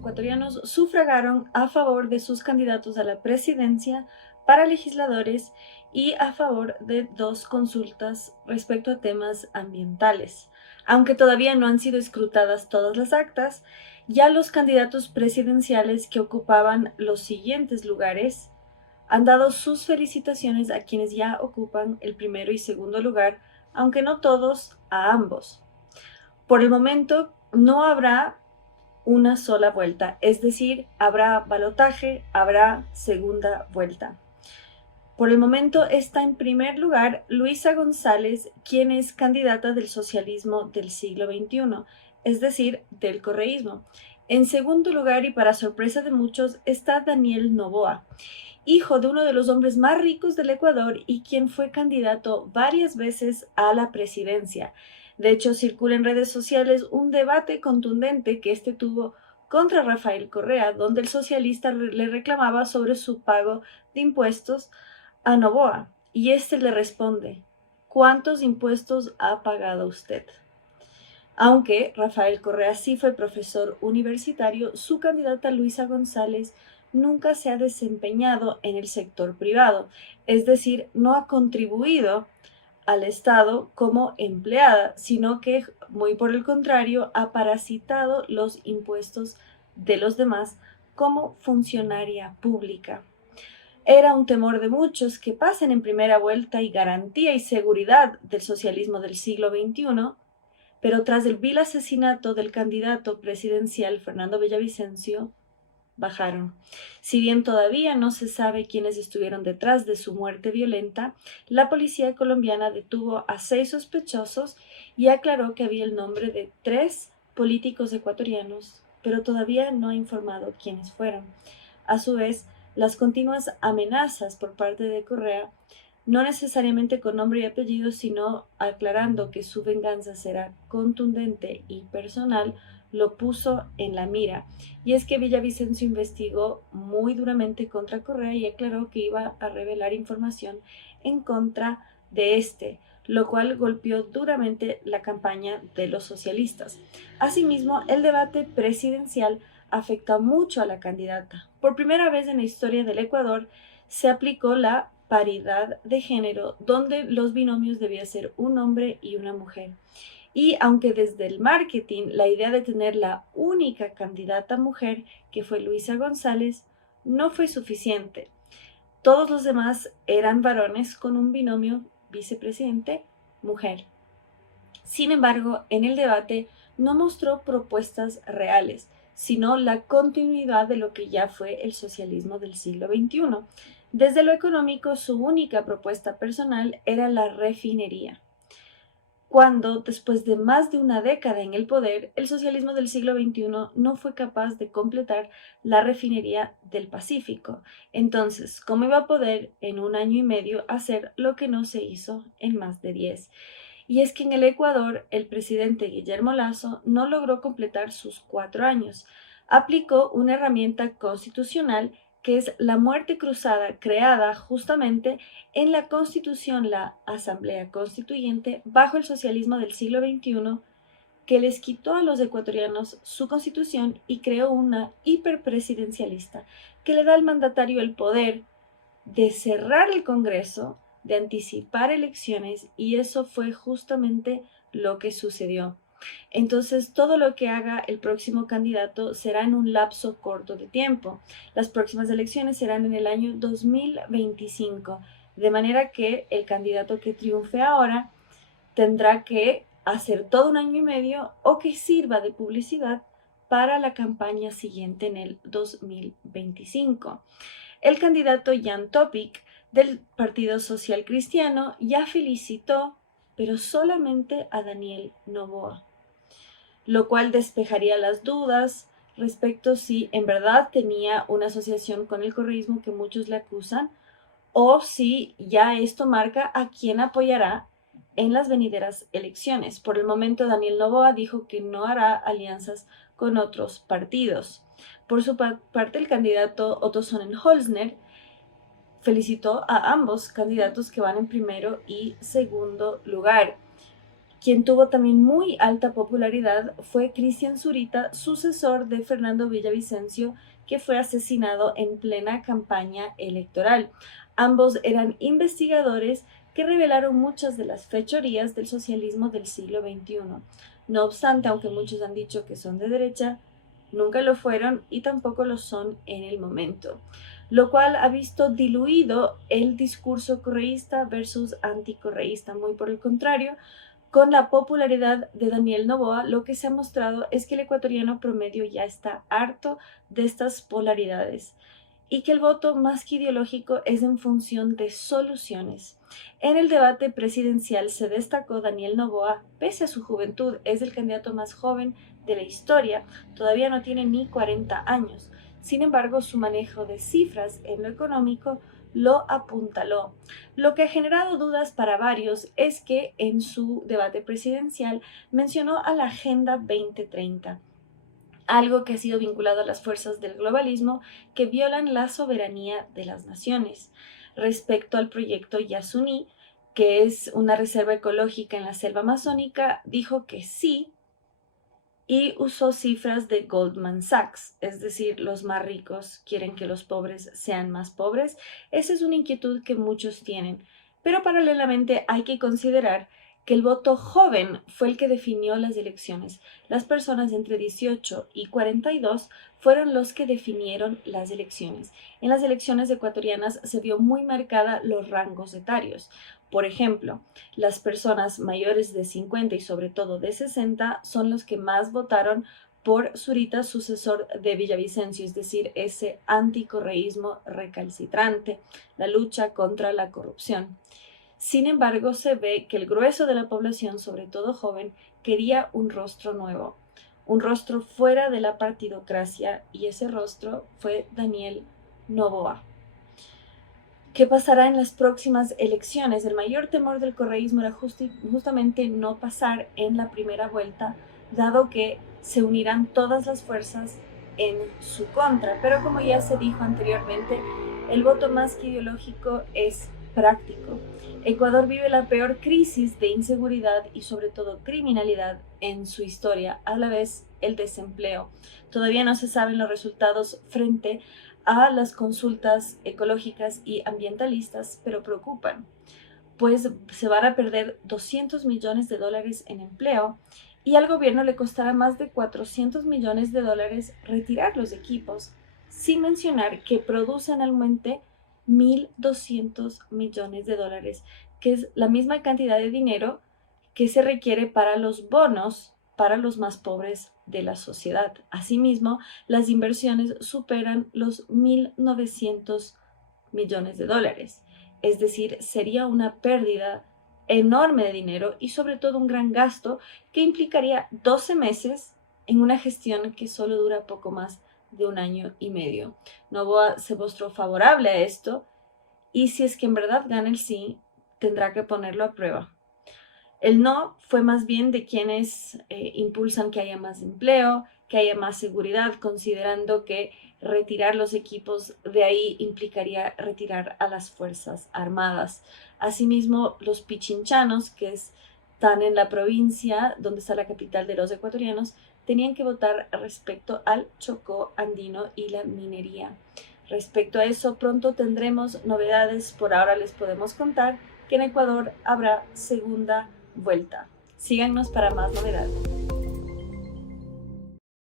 ecuatorianos sufragaron a favor de sus candidatos a la presidencia para legisladores y a favor de dos consultas respecto a temas ambientales. Aunque todavía no han sido escrutadas todas las actas, ya los candidatos presidenciales que ocupaban los siguientes lugares han dado sus felicitaciones a quienes ya ocupan el primero y segundo lugar, aunque no todos a ambos. Por el momento no habrá una sola vuelta, es decir, habrá balotaje, habrá segunda vuelta. Por el momento está en primer lugar Luisa González, quien es candidata del socialismo del siglo XXI, es decir, del correísmo. En segundo lugar, y para sorpresa de muchos, está Daniel Noboa, hijo de uno de los hombres más ricos del Ecuador y quien fue candidato varias veces a la presidencia. De hecho, circula en redes sociales un debate contundente que este tuvo contra Rafael Correa, donde el socialista le reclamaba sobre su pago de impuestos a Noboa, y este le responde: ¿cuántos impuestos ha pagado usted? Aunque Rafael Correa sí fue profesor universitario, su candidata Luisa González nunca se ha desempeñado en el sector privado, es decir, no ha contribuido al Estado como empleada, sino que, muy por el contrario, ha parasitado los impuestos de los demás como funcionaria pública. Era un temor de muchos que pasen en primera vuelta y garantía y seguridad del socialismo del siglo XXI, pero tras el vil asesinato del candidato presidencial Fernando Villavicencio, bajaron. Si bien todavía no se sabe quiénes estuvieron detrás de su muerte violenta, la policía colombiana detuvo a 6 sospechosos y aclaró que había el nombre de 3 políticos ecuatorianos, pero todavía no ha informado quiénes fueron. A su vez, las continuas amenazas por parte de Correa, no necesariamente con nombre y apellido, sino aclarando que su venganza será contundente y personal, lo puso en la mira. Y es que Villavicencio investigó muy duramente contra Correa y aclaró que iba a revelar información en contra de este, lo cual golpeó duramente la campaña de los socialistas. Asimismo, el debate presidencial afecta mucho a la candidata. Por primera vez en la historia del Ecuador se aplicó la paridad de género, donde los binomios debía ser un hombre y una mujer. Y aunque desde el marketing la idea de tener la única candidata mujer, que fue Luisa González, no fue suficiente. Todos los demás eran varones con un binomio vicepresidente-mujer. Sin embargo, en el debate no mostró propuestas reales, sino la continuidad de lo que ya fue el socialismo del siglo XXI. Desde lo económico, su única propuesta personal era la refinería. Cuando, después de más de una década en el poder, el socialismo del siglo XXI no fue capaz de completar la refinería del Pacífico. Entonces, ¿cómo iba a poder en un año y medio hacer lo que no se hizo en más de 10? Y es que en el Ecuador el presidente Guillermo Lasso no logró completar sus 4 años. Aplicó una herramienta constitucional que es la muerte cruzada, creada justamente en la Constitución, la Asamblea Constituyente, bajo el socialismo del siglo XXI, que les quitó a los ecuatorianos su constitución y creó una hiperpresidencialista, que le da al mandatario el poder de cerrar el Congreso, de anticipar elecciones, y eso fue justamente lo que sucedió. Entonces, todo lo que haga el próximo candidato será en un lapso corto de tiempo. Las próximas elecciones serán en el año 2025, de manera que el candidato que triunfe ahora tendrá que hacer todo un año y medio o que sirva de publicidad para la campaña siguiente en el 2025. El candidato Jan Topic del Partido Social Cristiano ya felicitó, pero solamente a Daniel Noboa, lo cual despejaría las dudas respecto si en verdad tenía una asociación con el correísmo que muchos le acusan, o si ya esto marca a quién apoyará en las venideras elecciones. Por el momento, Daniel Noboa dijo que no hará alianzas con otros partidos. Por su parte, el candidato Otto Sonnenholzner felicitó a ambos candidatos que van en primero y segundo lugar. Quien tuvo también muy alta popularidad fue Cristian Zurita, sucesor de Fernando Villavicencio, que fue asesinado en plena campaña electoral. Ambos eran investigadores que revelaron muchas de las fechorías del socialismo del siglo XXI. No obstante, aunque muchos han dicho que son de derecha, nunca lo fueron y tampoco lo son en el momento, lo cual ha visto diluido el discurso correísta versus anticorreísta. Muy por el contrario, con la popularidad de Daniel Noboa, lo que se ha mostrado es que el ecuatoriano promedio ya está harto de estas polaridades y que el voto más que ideológico es en función de soluciones. En el debate presidencial se destacó Daniel Noboa, pese a su juventud, es el candidato más joven de la historia, todavía no tiene ni 40 años. Sin embargo, su manejo de cifras en lo económico lo apuntaló. Lo que ha generado dudas para varios es que en su debate presidencial mencionó a la Agenda 2030, algo que ha sido vinculado a las fuerzas del globalismo que violan la soberanía de las naciones. Respecto al proyecto Yasuní, que es una reserva ecológica en la selva amazónica, dijo que sí, y usó cifras de Goldman Sachs, es decir, los más ricos quieren que los pobres sean más pobres. Esa es una inquietud que muchos tienen, pero paralelamente hay que considerar que el voto joven fue el que definió las elecciones. Las personas entre 18 y 42 fueron los que definieron las elecciones. En las elecciones ecuatorianas se vio muy marcada los rangos etarios. Por ejemplo, las personas mayores de 50 y sobre todo de 60 son los que más votaron por Zurita, sucesor de Villavicencio, es decir, ese anticorreísmo recalcitrante, la lucha contra la corrupción. Sin embargo, se ve que el grueso de la población, sobre todo joven, quería un rostro nuevo, un rostro fuera de la partidocracia, y ese rostro fue Daniel Noboa. ¿Qué pasará en las próximas elecciones? El mayor temor del correísmo era justamente no pasar en la primera vuelta, dado que se unirán todas las fuerzas en su contra. Pero como ya se dijo anteriormente, el voto más que ideológico es práctico. Ecuador vive la peor crisis de inseguridad y sobre todo criminalidad en su historia, a la vez el desempleo. Todavía no se saben los resultados frente a las consultas ecológicas y ambientalistas, pero preocupan, pues se van a perder 200 millones de dólares en empleo y al gobierno le costará más de 400 millones de dólares retirar los equipos, sin mencionar que producen anualmente 1.200 millones de dólares, que es la misma cantidad de dinero que se requiere para los bonos para los más pobres de la sociedad. Asimismo, las inversiones superan los 1.900 millones de dólares. Es decir, sería una pérdida enorme de dinero y sobre todo un gran gasto que implicaría 12 meses en una gestión que solo dura poco más de un año y medio. Noboa se mostró favorable a esto y si es que en verdad gana el sí, tendrá que ponerlo a prueba. El no fue más bien de quienes impulsan que haya más empleo, que haya más seguridad, considerando que retirar los equipos de ahí implicaría retirar a las Fuerzas Armadas. Asimismo, los pichinchanos, que están en la provincia donde está la capital de los ecuatorianos, tenían que votar respecto al Chocó andino y la minería. Respecto a eso, pronto tendremos novedades. Por ahora les podemos contar que en Ecuador habrá segunda vuelta. Síganos para más novedades.